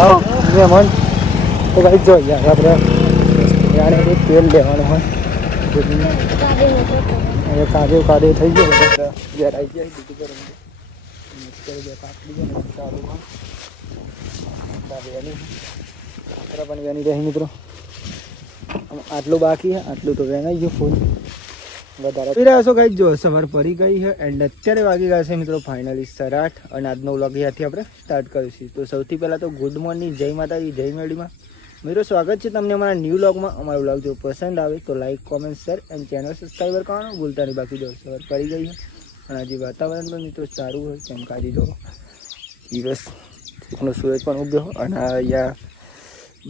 આવો મન. તો ભાઈ જો યાર આપણે યાર એ તેલ લેવાનું હોય. હવે કાઢ્યો થઈ ગયો. ઘેર આવી ગયા. બીજું પર વેની આપણે પણ રહી, મિત્રો. આટલું બાકી આટલું તો વેનાઈ ગયું ફૂલ. વધારે. પી રહ્યા છો કઈ જો સવાર પડી ગઈ છે એન્ડ અત્યારે વાગી ગયા છે મિત્રો ફાઇનલી સરાઠ અને આજનો વ્લોગ અહીંયાથી આપણે સ્ટાર્ટ કરીશું. તો સૌથી પહેલાં તો ગુડ મોર્નિંગ જય માતાજી, જય મેળીમાં મિત્રો, સ્વાગત છે તમને અમારા ન્યૂ વ્લોગમાં અમારો વ્લોગ જો પસંદ આવે તો like comment share and channel subscriber કરવાનું ભૂલતા નહીં. બાકી જો સવાર પડી ગઈ છે અને આજે વાતાવરણ પણ મિત્રો સારું હોય કેમ કાઢી જો દિવસ નો સૂરજ પણ ઉગ્યો અને અહીંયા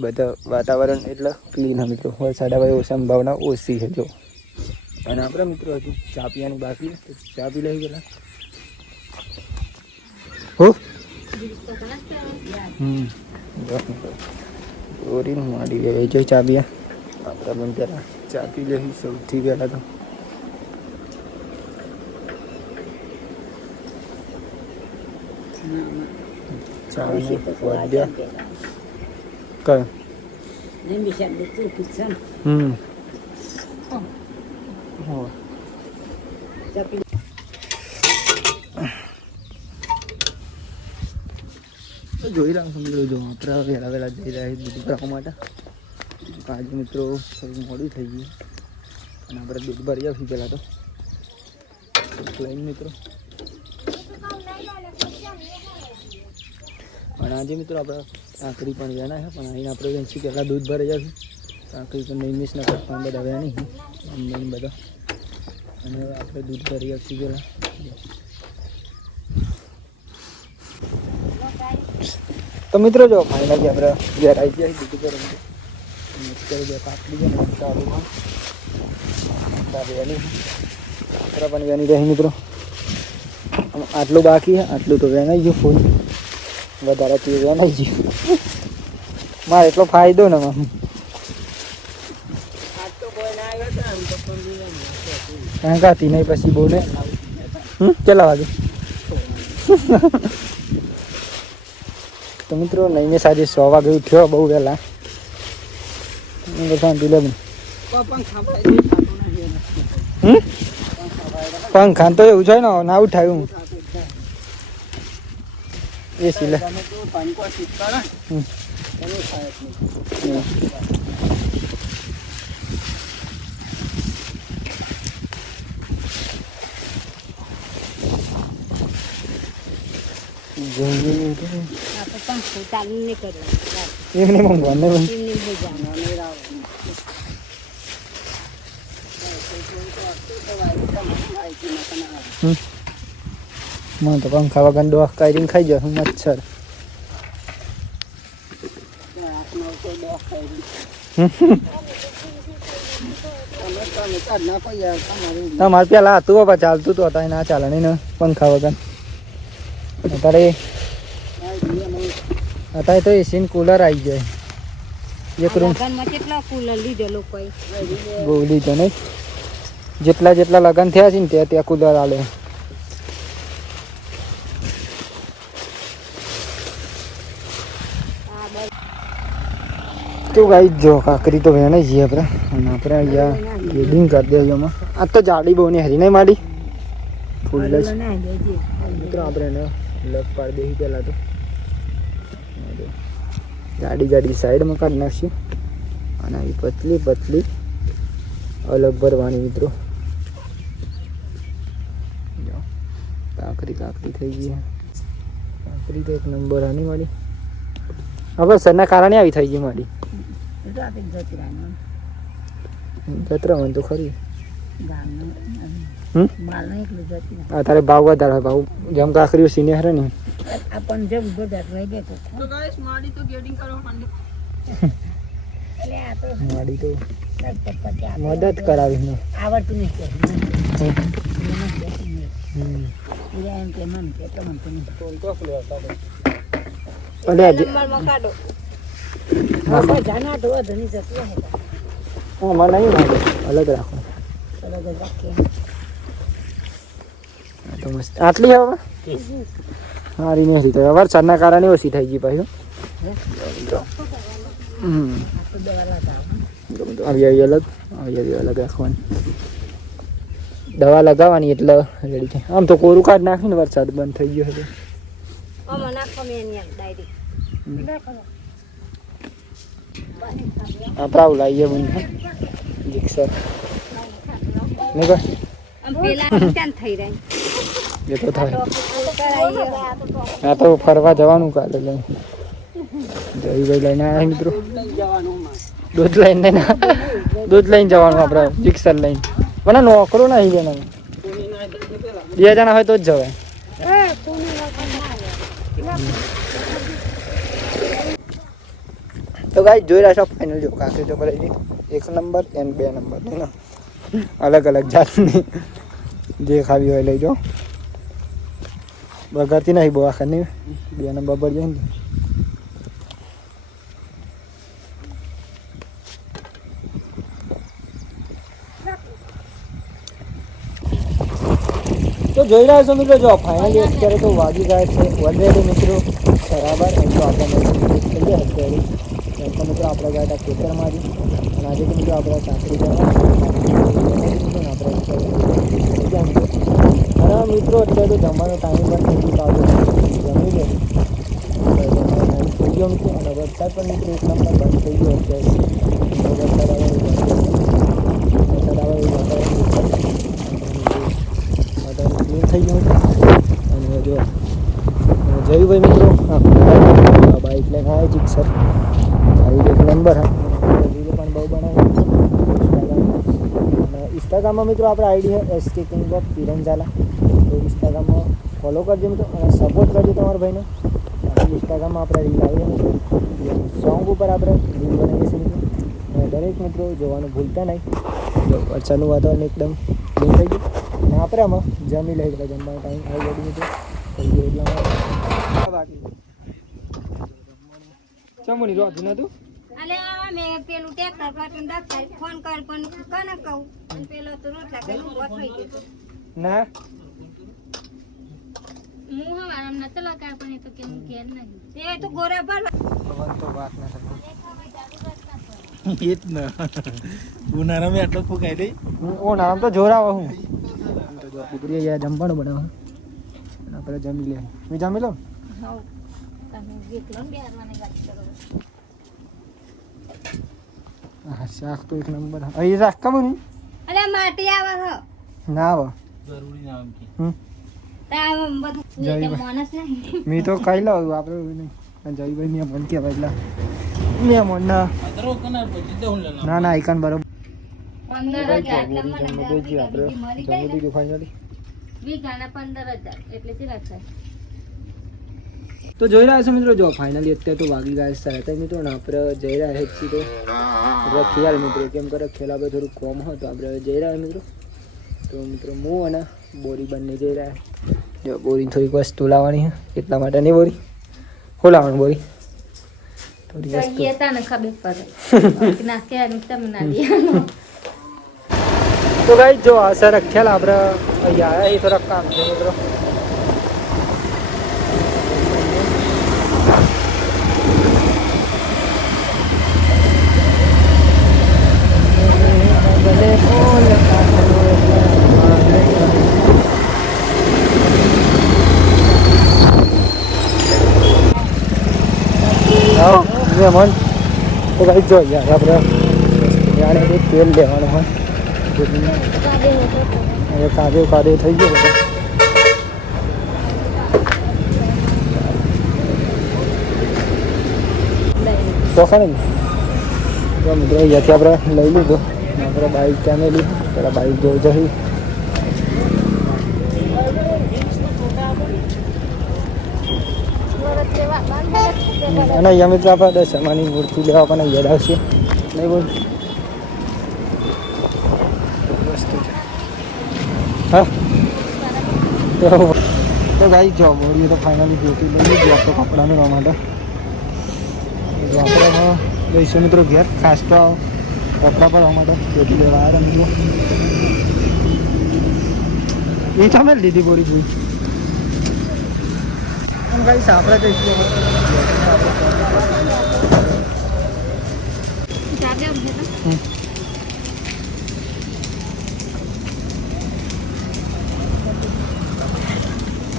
બધા વાતાવરણ એટલે ક્લીન મિત્રો. વરસાદ આવે એવી સંભાવના ઓછી છે, જો. અને આપણે મિત્રો હજુ ચા પીવાની બાકી છે તો ચા પી લઈ પેલા. હો? હમ. ઓરીને માડી લે જો ચા પીયા આપણે પણ પહેલાં ચા પી લઈ સૌથી પહેલાં તો. ચા વાદ્યા કયો? હમ. જોઈ રહ્યા સમજો જો આપણે વહેલા વહેલા જઈ રહ્યા છીએ દૂધ ભરવા માટે. આજે મિત્રો થોડું મોડું થઈ ગયું. અને આપણે દૂધ ભરી આવશું પહેલાં તો. લઈને મિત્રો. પણ આજે મિત્રો આપણે કાંકરી પણ વેના છે, પણ અહીં આપણે એનસી પહેલાં દૂધ ભરી જશું આંકડી પણ મિસ ના કરતા, બધા વેની નહીં બધા. અને આપણે દૂધ ભરી આવશું પેલા તો મિત્રો જો ફાઇનલી આપણે ઘેર આવી ગયા દૂધ પર અત્યારે કરી પાકડી કાપડી ને ચાલુમાં પણ. વેની રહી મિત્રો. આટલું બાકી છે, આટલું તો વેનાઈ ગયું ફૂલ. વધારે તે વેનાઈ ગયું. મારે એટલો ફાયદો ને કાંકાતી નહીં, પછી બોલે. હમ કેટલા વાગે. તો મિત્રો, નહીં સાંજે સો વાગે ઉઠ્યો બહુ વહેલા. શાંતિ હમ? પંખા તો એવું છે ને, ના ઉઠાયું એ સિલે હમ. જોઈએ ચાલુ નહીં કરવાનું એમને તો પંખા વગર ડોહ કરીને ખાઈ જાય મચ્છર તમારે પેલા હતું બાપા, ચાલતું હતું હતા ના ચાલે પંખા વગર. અત્યારે અત્યારે તો એસી કુલર આવી જાય એક રૂમ લગનમાં કેટલા કુલર લીધે લોકોએ બહુ લીધો નહીં જેટલા જેટલા લગ્ન થયા છે ને ત્યાં ત્યાં કુલર આલે આ બસ તો ગાઈ જો કાકરી તો વેણે છીએ આપણે અને આપણે અહીંયા વેડિંગ કરી દેજો એમાં આ તો જાડી બહુ ને હરી નહીં માડી ફૂલ જ બરોબર ના દેજે. મિત્રો આપણે એને લગ પાડ દઈએ પહેલાં તો. જાડી જાડી સાઈડમાં કાઢી નાખશું. અને આવી પતલી પતલી અલગ ભરવાની મિત્રો. જો, કાકરી કાકરી થઈ ગઈ કાંકરી તો એક નંબર આની મારી હવે સરના કારણે આવી થઈ ગઈ મારી. ટ્રાફિક જતી તો ખરી. તારે ભાવ વધારે હોય, ભાવ જેમ કાકરીઓ સિને હરે ને. આ પણ જેમ વધારે રહી ગયો તો એટલે આ તો માડી તો લગભગ પછી આપણે મદદ કરાવી ને. આવડતું નહીં મન તો તો નહીં અલે આજે નંબરમાં કાઢો હા જાના તો વધુ નહીં જતું રહે હા મને નહીં માગે અલગ રાખો ચલો તો રાખીએ આ તો મસ્ત. આટલી હવે? સારી નહીં તો વરસાદના કારણે ઓછી થઈ ગઈ પાછું. આવી આવી અલગ. આવી આવી અલગ રાખવાની. દવા લગાવવાની એટલે રેડી થાય આમ તો કોરું કાઢ નાખીને વરસાદ બંધ થઈ ગયો હતો આપણે આવું લાવીએ બંધ મિક્સર નહીં પેલા થઈ રહી એ તો થાય. આ તો ફરવા જવાનું કાલે લઈને જયભાઈ લઈને આવ્યા મિત્રો. દૂધ લઈને દૂધ લઈને જવાનું આપણે, મિક્સર લઈને. મને નોકરો નહીં જણા બે જણા હોય તો જ જવાય. તો ગાઈ જોઈ રહ્યા છો ફાઇનલ જો. કાંકરી જો ભરાઈ એક નંબર એન્ડ બે નંબર ને અલગ અલગ જાતની. જે ખાવી હોય લઈ જાઓ. બહુ આખા બે નંબર પર જાય ને તો જોઈ રહ્યા છો મિત્રો જો ફાઇનલી અત્યારે તો વાગી ગયા છે ઓલરેડી મિત્રો બરાબર એમ તો આપણે થઈ ગયા અત્યારે એમ તો મિત્રો આપણે ગયા હતા મારી અને આજે તો મિત્રો આપણે સાંકળી જવા અને મિત્રો, અત્યારે તો જમવાનો ટાઈમ પણ થઈ ગયો. તો આપણે જમી લે થઈ ગયો મિત્રો અને વરસાદ પણ મિત્રો એક નંબર બંધ થઈ ગયો અત્યારે વરસાદ આવે એવું વરસાદ આવે એવું વાતાવરણ વાતાવરણ ક્લીન થઈ ગયું છે. અને જો અને જયુભાઈ મિત્રો. હા બાઈક લઈને આવે જીક્સર બાઈક એક નંબર હા રીલો પણ બહુ બનાવે અને ઇન્સ્ટાગ્રામમાં મિત્રો આપણે આઈડી છે એસ કે કિંગ ઓફ તિરંજાલા તો ઇન્સ્ટાગ્રામમાં ફોલો કરજો મિત્રો અને સપોર્ટ કરજો તમારા ભાઈને. ઇન્સ્ટાગ્રામમાં આપણે રીલ આવીએ મિત્રો સોંગ ઉપર આપણે રીલ બનાવીએ છીએ મિત્રો. અને દરેક મિત્રો જોવાનું ભૂલતા નહીં. જો વરસાદનું વાતાવરણ એકદમ ક્લીન થઈ ગયું. અને આપણે આમાં જમી લઈ ગયા જમવાનો ટાઈમ આવી ગયો મિત્રો. થઈ ગયો એટલા બાકી. ચમુની રોધું નતું અલે પેલું ટ્રેક્ટર કાઢીને દક્ષાય ફોન કર પણ કને કહું? અને પેલો તો રોટલા કરીને ઊભો થઈ ગયો ના? હું લગાવ્યો પણ એ તો કે હું ઘેર નહીં એ તો ગોરા પર ભગવાન તો વાત ના. એ જ ને આટલો જોરાવો હું દીકરી યાર જમવાનું બનાવો આપણે જમી લે મેં જમી લઉં ને હા શાક તો એક નંબર. અહીં શાક કમું નહીં? અલે માટી આવે ના આવે. જરૂરી ના મેં તો ખાઈ લઉં આપણે નહીં. જયભાઈ મેં મન કહેવાય એટલે મેં મન ના. ના આઈકન બરોબર. તો જોઈ રહ્યા છો મિત્રો જો ફાઇનલી અત્યારે તો વાગી ગયા ત્રણ. મિત્રો ને આપણે જઈ રહ્યા છીએ તો રખિયાલ મિત્રો કેમ કરે ખેલા થોડું કોમ હોય તો આપણે જઈ રહ્યા મિત્રો. તો મિત્રો હું અને બોરી બંને જઈ રહ્યા જો બોરી થોડીક વસ્તુ લાવવાની છે એટલા માટે નહીં બોરી. હું લાવવાનું બોરી? થોડી વસ્તુ. તો ગાઈ જો આ સર રખિયાલ આપણે અહીંયા આવ્યા એ થોડાક કામ છે મિત્રો. આવો મન તો ભાઈ જો યાર આપણે જાણે કે તેલ લેવાનું હોય. હવે કાદવ કાદવ થઈ ગયો બધો. તો ખરે ને મિત્રો આપણે લઈ લીધું. આપણે બાઈક ક્યાં લીધું? પેલા બાઈક જોઈ જઈ અને અહીંયા મિત્રો આપણે દશામાની મૂર્તિ લેવા પણ અહીંયા આવશે. નહીં બોલ. વસ્તુ હા. તો ભાઈ, જો બોડીએ તો ફાઇનલી બ્યુટી લઈ લીધી આપણે કપડાનું રહેવા માટે. આપણે જઈશું મિત્રો ઘેર, ખાસ તો કપડાં પણ રવા માટે. બ્યુટી લેવા આવ્યા મિત્રો. એ તમે લીધી બોરી પૂરી ગાઈસ આપણે જઈશું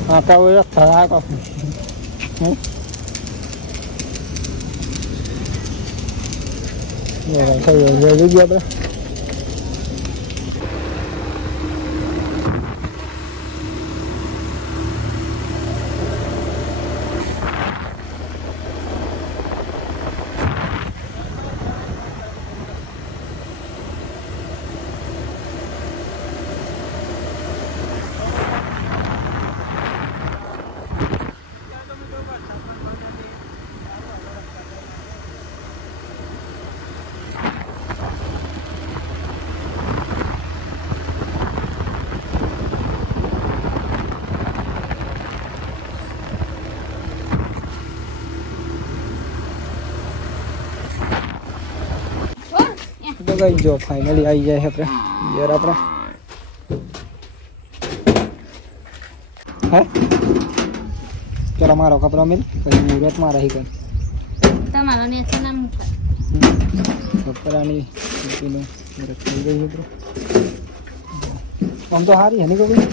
આપણા બધા ખરાક થઈ ગયું આપણે કઈ જો ફાઇનલી આવી જાય આપણે. યાર આપણે. હે? ચાલો મારો કપડો મિલ પછી મુહૂર્તમાં રહી ગઈ તમારો ને છે નામ. કપડાની પેલું મુહૂર્ત થઈ ગયું મિત્રો આમ તો સારી હેની ને કોઈ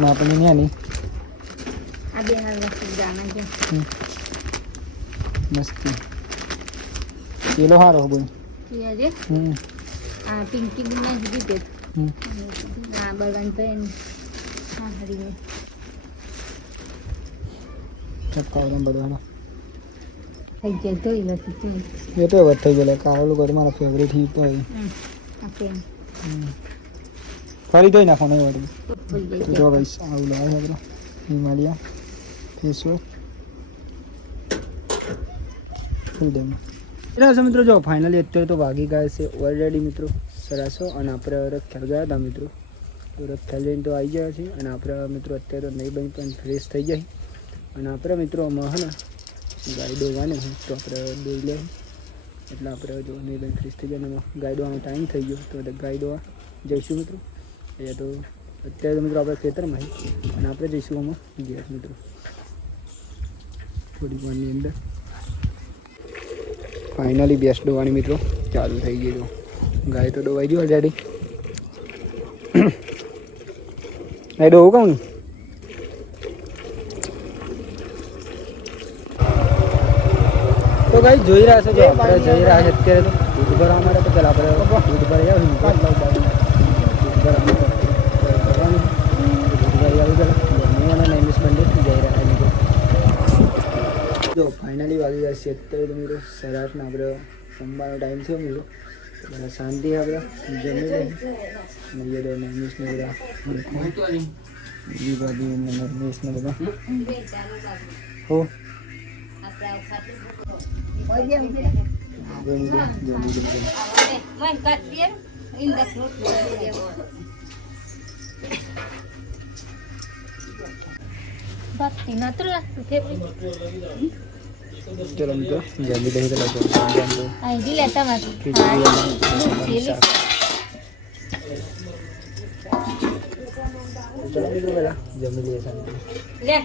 ના પણ નહીં નહીં. આ બે હાલ મસ્તી. પેલો સારો બોલ. આજે આ પિંકી બુના જ દીધે આ બલન હા હરીને થઈ જાય તો એ તો વાત થઈ ગયેલા કાવલું બધું મારા ફેવરેટ હી તો. હમ. ફરી ધોઈ નાખો એ વાળી જો આવું લાવે છે હિમાલયા ફેસ વોશ ફૂલ ડેમ છે મિત્રો જો ફાઇનલી અત્યારે તો વાગી ગયા છે ઓલરેડી મિત્રો સરાસો અને આપણે રખ્યાલ ગયા હતા મિત્રો તો રખ્યાલ જઈને તો આવી ગયા છે અને આપણે મિત્રો અત્યારે તો નહીં બની પણ ફ્રેશ થઈ જાય અને આપણે મિત્રો આમાં હે ને ગાય દોવાની તો આપણે દોઈ લે એટલે આપણે જો નહીં બની ફ્રેશ થઈ જાય ગાય દોવાનો ટાઈમ થઈ ગયો તો એટલે ગાય જઈશું મિત્રો એ તો અત્યારે તો મિત્રો આપણે ખેતરમાં અને આપણે જઈશું આમાં ગેસ મિત્રો થોડી વારની અંદર ફાઇનલી બેસ્ટ દોવાની મિત્રો. ચાલુ થઈ ગયું ગાય તો દોવાઈ ગઈ ઓલરેડી ગાય દોવું કહું તો ગાઈ જોઈ રહ્યા છે જો આપણે જોઈ રહ્યા છે અત્યારે તો દૂધ ભરવા માટે તો પેલા આપણે દૂધ ભરાઈ આવ્યું દૂધ ભરવા માટે કરવાનું દૂધ ભરાઈ આવ્યું પેલા હું અને નૈમિષ બંને જઈ રહ્યા છે મિત્રો જો ફાઇનલી વાગી ગયા છે. અત્યારે તો મિત્રો સરાટને આપણે જમવાનો ટાઈમ થયો મિત્રો. બધા શાંતિ આપણે જમી લઈએ તો નૈમિષને બધા બીજી બાજુ નૈમિષને બધા હો જમી લે, ચલો મિત્રો જલ્દી જમી લઈએ. આ ઈડી લેતા શાક. ચલો મિત્રો પેલા જમી લઈએ શાંતિ લે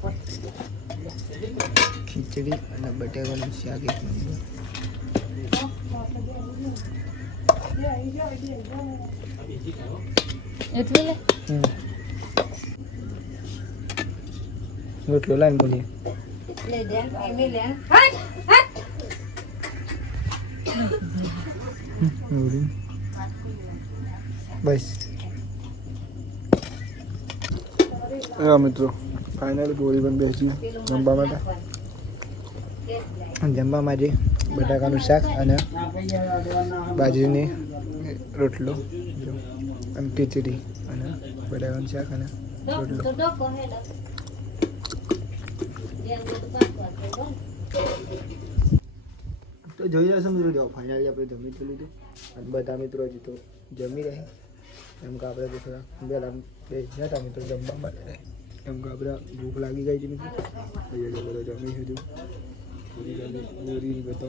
પર ખીચડી અને બટાકાનું શાક એટલું લે. હમ. રોટલો લાઈન બોલીએ. લે દે એમે લે હટ હટ. બસ. હા મિત્રો. ફાઇનલ ગોળી પણ બેસી. જમવા માટે. જમવામાં જે બટાકાનું શાક અને બાજરીની રોટલો. અને ખીચડી અને બટાકાનું શાક અને રોટલો તો ડોકો હેલો જેમ તો પાછો તો જોઈ જશો મિત્રો જો ફાઇનલી આપણે જમી તો લીધું અને બધા મિત્રો હજી તો જમી રહે એમ કે આપણે તો થોડા વહેલા બે હતા મિત્રો જમવા માટે એમ કે આપણે ભૂખ લાગી ગઈ છે મિત્રો અહીંયા જો બધો જમી હજુ પૂરી જમી પૂરી બધો